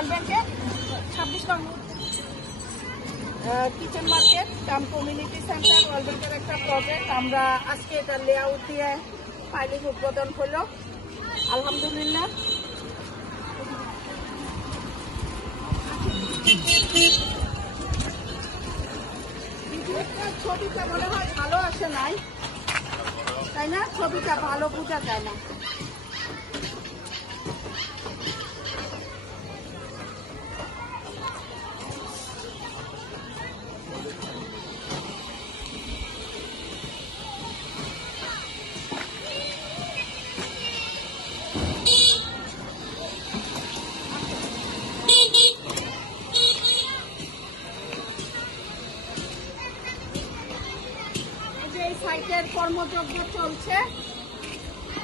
World ব্যাংকের ছাব্বিশ নম্বর kitchen market cum community centre world ব্যাংকের একটা প্রজেক্ট আমরা আজকে এটা লেআউট দিয়ে ফাইলিং উদ্বোধন করল আলহামদুলিল্লাহ। ছবিটা মনে হয় ভালো আসে নাই। তাই না? ছবিটা ভালো বোঝা যায় না। এই সাইটের কর্মযজ্ঞ চলছে।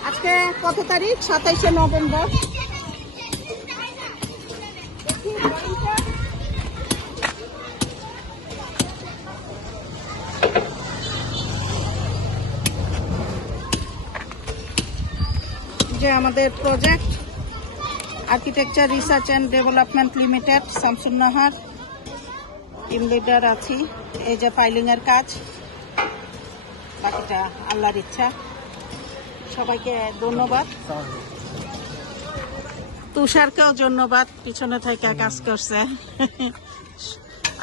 আজকে কত তারিখ? সাতাইশে নভেম্বর। যে আমাদের project architecture research and development limited Shamsunnahar team leader আছি। এই যে পাইলিং এর কাজ। বাকিটা আল্লাহর ইচ্ছা। সবাইকে ধন্যবাদ। তুষারকেও ধন্যবাদ পিছনে থেকে কাজ করছে।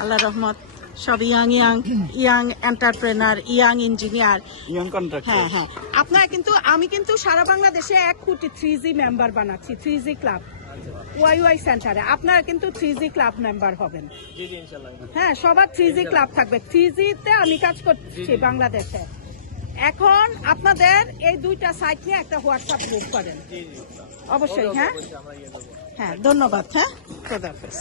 আল্লাহ রহমত সব young young young entrepreneur young engineer. Young contractor হ্যাঁ হ্যাঁ। আপনারা কিন্তু আমি কিন্তু সারা বাংলাদেশে এক কোটি থ্রি জি মেম্বার বানাচ্ছি three G club. Y Y সেন্টারে। আপনারা কিন্তু থ্রি জি ক্লাব মেম্বার হবেন। হ্যাঁ সবার থ্রি জি ক্লাব থাকবে। থ্রি জিতে আমি কাজ করছি বাংলাদেশে। এখন আপনাদের এই দুইটা সাইট নিয়ে একটা হোয়াটসঅ্যাপ গ্রুপ করেন। অবশ্যই হ্যাঁ? ইয়ে হ্যাঁ ধন্যবাদ হ্যাঁ? খোদাফেজ